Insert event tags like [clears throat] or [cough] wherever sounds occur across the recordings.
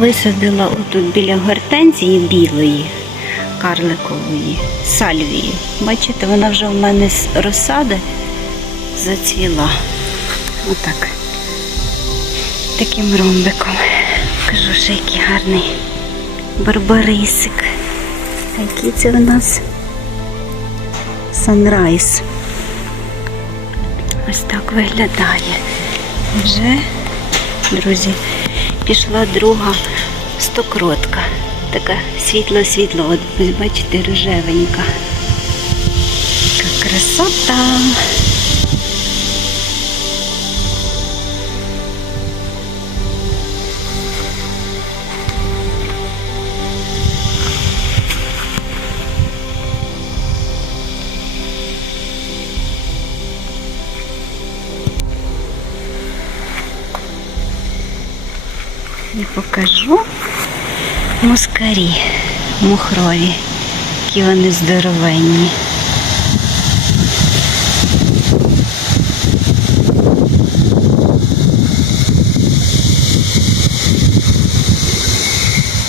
висадила отут біля гортензії білої, карликової, сальвії. Бачите, вона вже в мене з розсади зацвіла. Отак. Таким ромбиком. Кажу, що який гарний барбарисик. Який це в нас санрайз. Ось так виглядає. Вже, друзі, пішла друга стокротка. Така світло-світло, от бачите, рожевенька. Красота. Покажу мускарі мухрові, які вони здоровенні.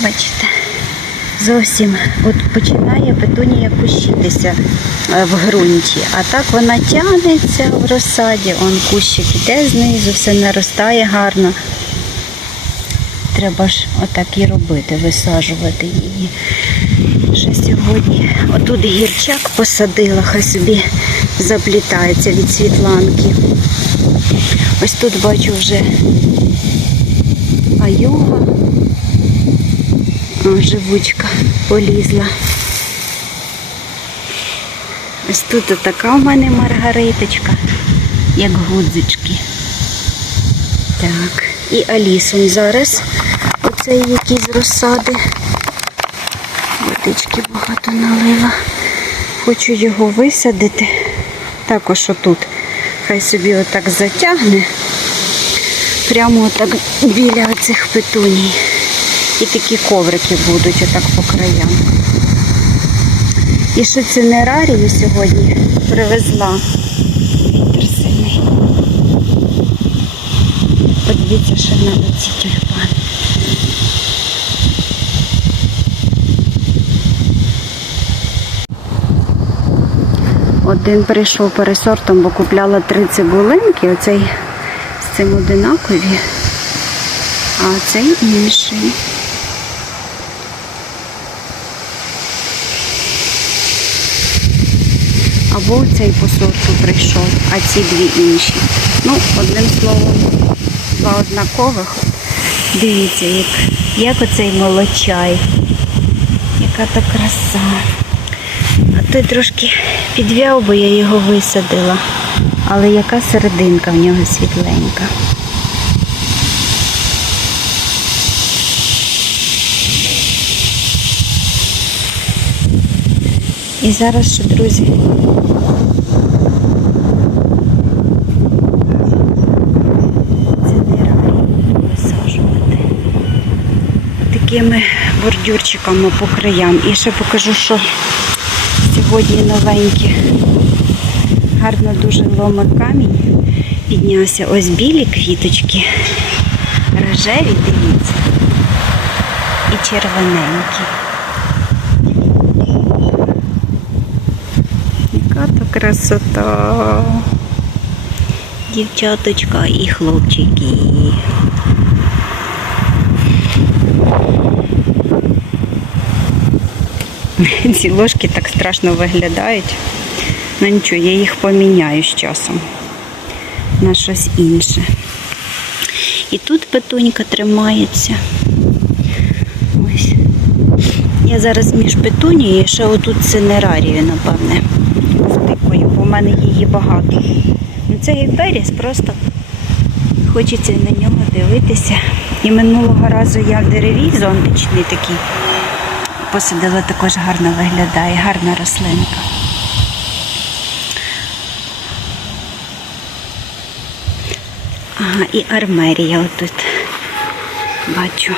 Бачите, зовсім от починає петунія кущитися е, в ґрунті, а так вона тягнеться в розсаді, он кущик іде знизу, все наростає гарно. Треба ж отак і робити, висаджувати її. Вже сьогодні отут гірчак посадила, хай собі заплітається від світланки. Ось тут бачу вже айова. Живучка полізла. Ось тут така у мене маргариточка, як гудзички. Так, і Алісом зараз оцей який з розсади. Водички багато налила. Хочу його висадити. Також отут. Хай собі отак затягне. Прямо отак біля оцих петуній. І такі коврики будуть отак по краям. І що ще цинерарію сьогодні привезла. Подивіться, що на оці тюльпани. Один прийшов пересортом, бо купляла три цибулинки, оцей з цим одинакові, а цей інший. Або цей по сорту прийшов, а ці дві інші. Ну, одним словом, два однакових. Дивіться, як, як оцей молочай. Яка то краса. А той трошки підв'яв, бо я його висадила. Але яка серединка в нього світленька. І зараз ще, друзі, це не рай висаджувати. Такими бордюрчиками по краям. І ще покажу, що сьогодні новенькі. Гарно дуже ломе камінь. Піднявся ось білі квіточки. Рожеві, дивіться. І червоненькі. Яка то красота. Дівчаточка і хлопчики. [laughs] Ці ложки так страшно виглядають. Ну нічого, я їх поміняю з часом на щось інше. І тут петунька тримається. Ось. Я зараз між петунією і ще отут цинерарію, напевне, втикаю, бо в мене її багато. Ну це як беріз, просто хочеться на нього дивитися. І минулого разу я в деревій зонтичний такий посадила, також гарно виглядає, гарна рослинка. Ага, і армерія отут бачу.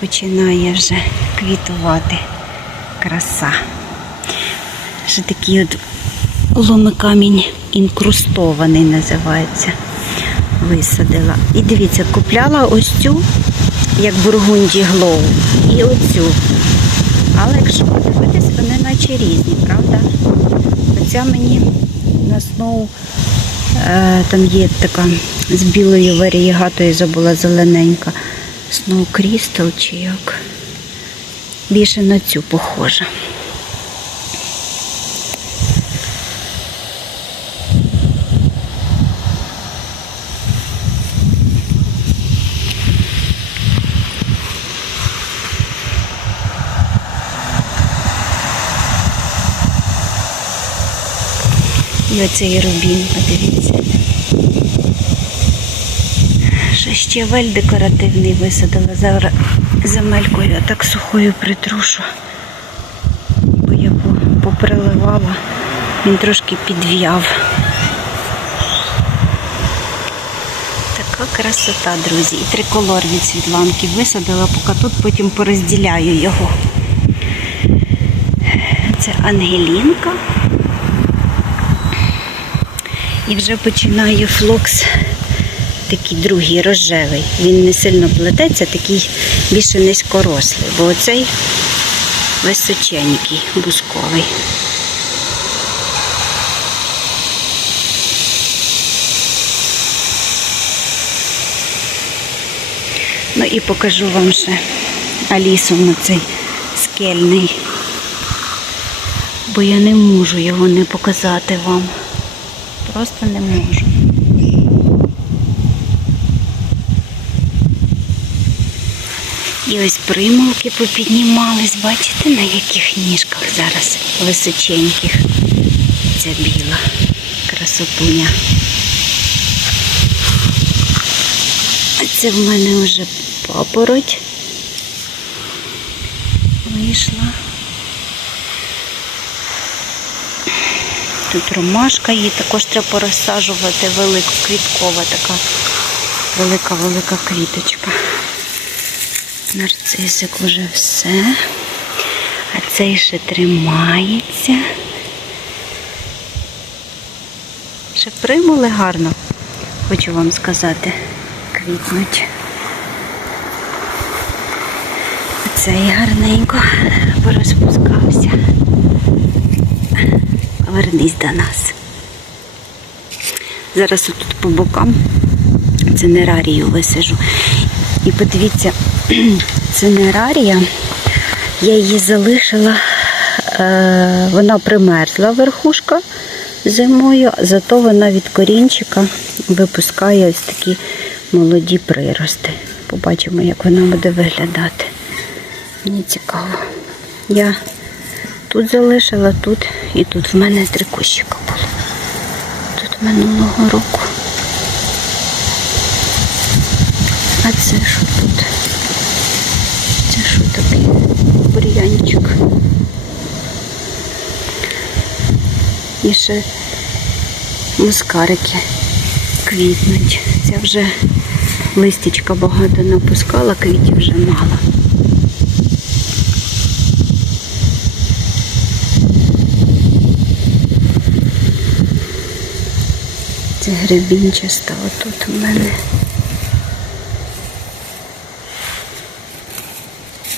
Починає вже квітувати краса. Ще такий от ломикамінь інкрустований називається. Висадила. І дивіться, купляла ось цю як бургунді глоу, і оцю. Але якщо подивитись, вони наче різні, правда? Оця мені на сноу е, там є така з білою варієгатою забула зелененька. Сноу Крістал чи як. Більше на цю похожа. І оцей рубін, подивіться. Ще щавель декоративний висадила. Зараз земелькою я так сухою притрушу. Бо я поприливала, він трошки підв'яв. Така красота, друзі. І триколор від Світланки висадила, поки тут потім порозділяю його. Це Ангелінка. І вже починає флокс такий другий рожевий. Він не сильно плететься, такий більше низькорослий, бо оцей височенький, бусковий. Ну і покажу вам ще Алісом цей скельний. Бо я не можу його не показати вам. Просто не можу. І ось примулки попіднімались, бачите, на яких ніжках зараз височеньких. Ця біла красотуня. А це в мене вже папороть вийшла. Тут ромашка, її також треба порозсаджувати велику квіткова така велика-велика квіточка. Нарцисик вже все. А цей ще тримається. Ще примули гарно, хочу вам сказати, квітнуть. Цей гарненько порозпускався. Повернись до нас. Зараз тут по бокам цинерарію висажу. І подивіться, [clears throat] цинерарія, я її залишила, е, вона примерзла верхушка зимою, зато вона від корінчика випускає ось такі молоді прирости. Побачимо, як вона буде виглядати. Мені цікаво. Я тут залишила, тут і тут в мене три кущика було. Тут минулого року. А це що тут? Це що такий бур'янчик? І ще мускарики квітнуть. Це вже листячка багато напускала, квітів вже мало. Це гребінчаста отут у мене.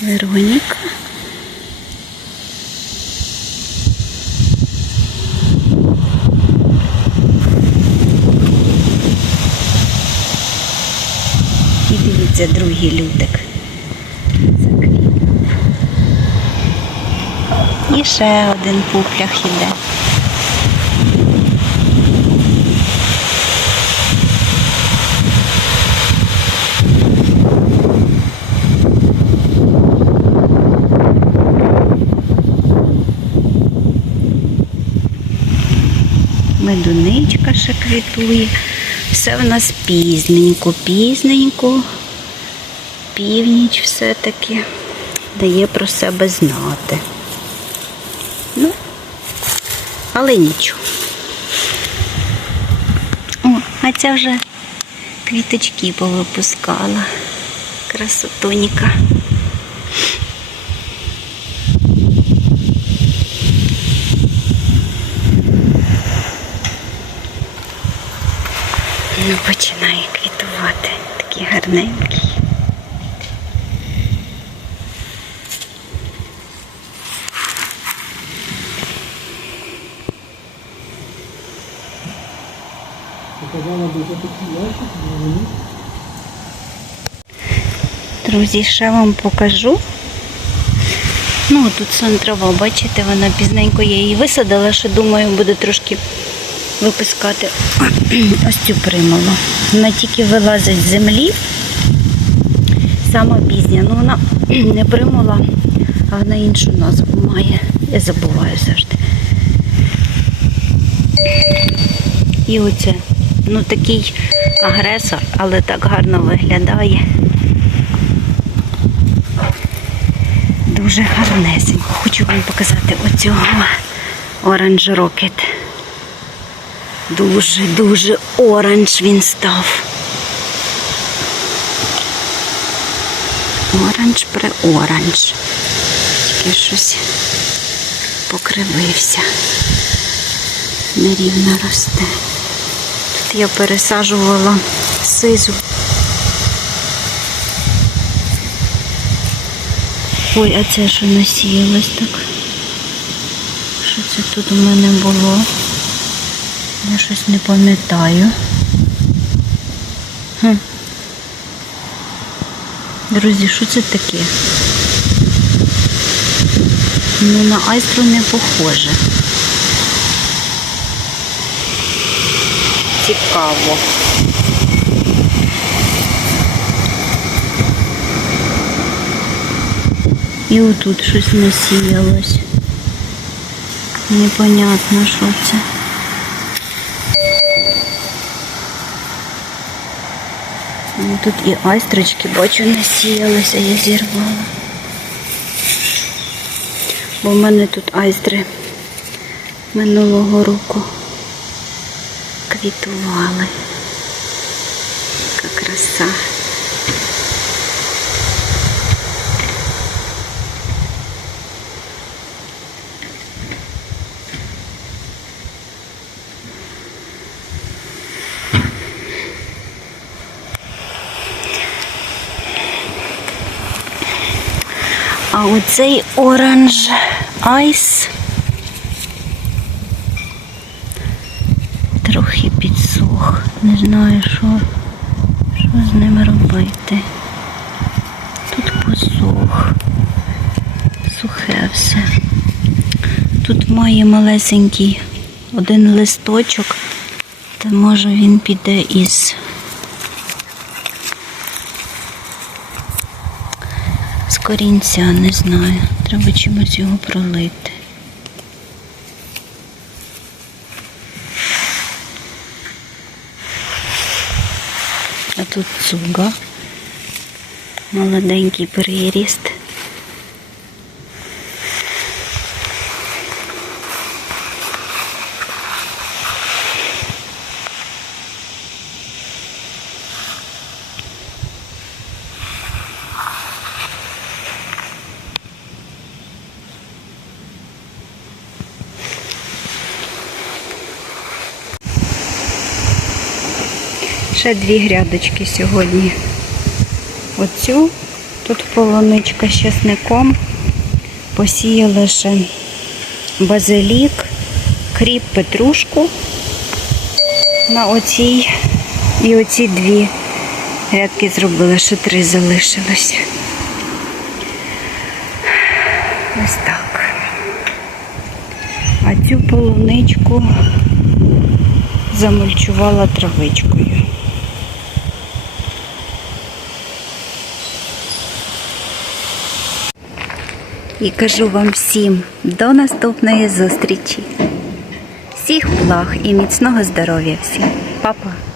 Вероніка. І дивіться, другий лютик. І ще один пуплях іде. Медуничка ще квітує. Все в нас пізненько, пізненько. Північ все-таки дає про себе знати. Ну, але нічого. О, а ця вже квіточки повипускала. Красотоніка. починає квітувати. Такий гарненький. Друзі, ще вам покажу. Ну, тут сон трава, бачите, вона пізненько я її висадила, що думаю, буде трошки випускати [clears throat] ось цю примулу. Вона тільки вилазить з землі. Сама пізня. Ну вона [clears throat] не примула, а вона іншу назву має. Я забуваю завжди. І оце, ну такий агресор, але так гарно виглядає. Дуже гарнесенько. Хочу вам показати оцього Orange Rocket. Дуже, дуже оранж він став. Оранж при оранж. Тільки щось покривився. Нерівно росте. Тут я пересаджувала сизу. Ой, а це що насіялось так? Що це тут у мене було? Я щось не пам'ятаю. Друзі, що це таке? Ну, на айстру не похоже. Цікаво. І отут щось насіялось. Непонятно, що це. Тут і айстрочки, бачу, насіялися, я зірвала. Бо в мене тут айстри минулого року квітували. Яка краса. А оцей оранж айс трохи підсох. Не знаю, що, що з ним робити. Тут посох. Сухе все. Тут має малесенький один листочок, то може він піде із корінця, не знаю. Треба чимось його пролити. А тут цуга. Молоденький переріст. Ще дві грядочки сьогодні. Оцю, тут полуничка з чесником. Посіяли ще базилік, кріп, петрушку на оцій і оці дві грядки зробили, ще три залишилось. Ось так. А цю полуничку замульчувала травичкою. І кажу вам всім до наступної зустрічі. Всіх благ і міцного здоров'я всім. Папа.